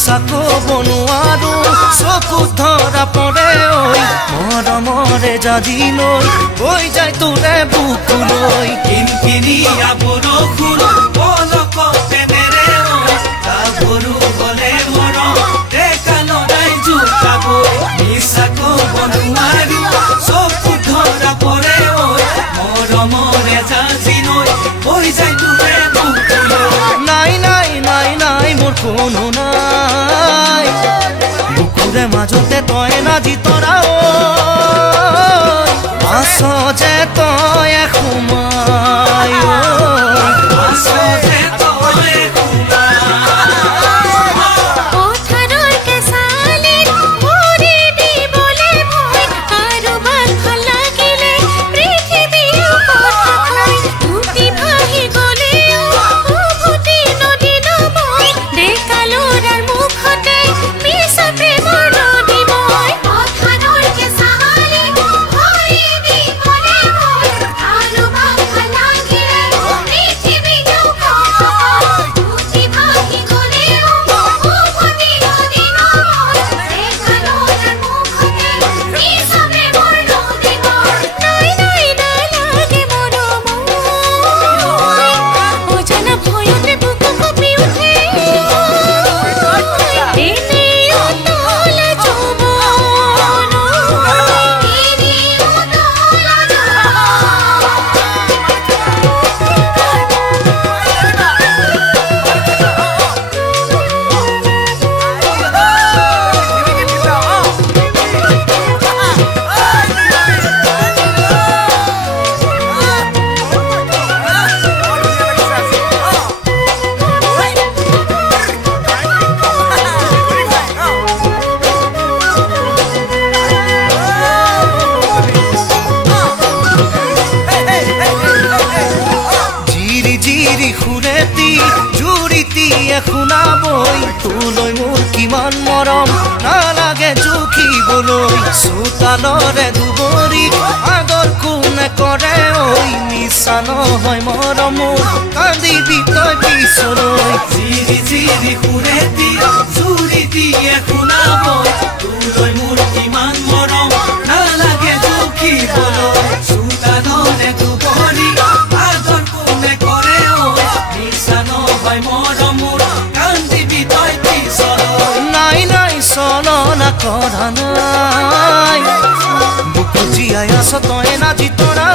মিছা কব নোৱাৰো চকুত ধৰা পৰে ঐ মৰমৰে জাজি লৈ হৈ যায় তোৰে বুকুলৈ কিনকিনিয়া বৰষুণ পলকতে নেৰে গাভৰু হলে মৰম ডেকা লৰাই জোকাবৈ মিছা কব নোৱাৰো চকুত ধৰা পৰে মৰমৰে জাজি লৈ হৈ যায় তোৰে বুকুলৈ নাই নাই নাই নাই মোৰ কোনো নাই বুকুৰে মাজতে তই নাজি তৰা আছ যে তই সোমাই শুনাবই তোলৈ মোৰ কিমান মৰম নালাগে জুখিবলৈ চোতালৰে দুবৰি আগৰ কোনে কৰে ঐ মিছা নহয় মৰম কান্দিবি তই পিছলৈ জিৰি জিৰি সুৰে দিয়া জুৰি দিয়ে শুনাবই তোলৈ মোৰ কিমান মৰম নালাগে জুখিবলৈ চোতালৰে দুবৰি আগৰ কোনে কৰে মিছা নহয় মৰম নাই নাই চলনা কৰা নাই বুকু জীয়াই আছ তই নাজি তৰা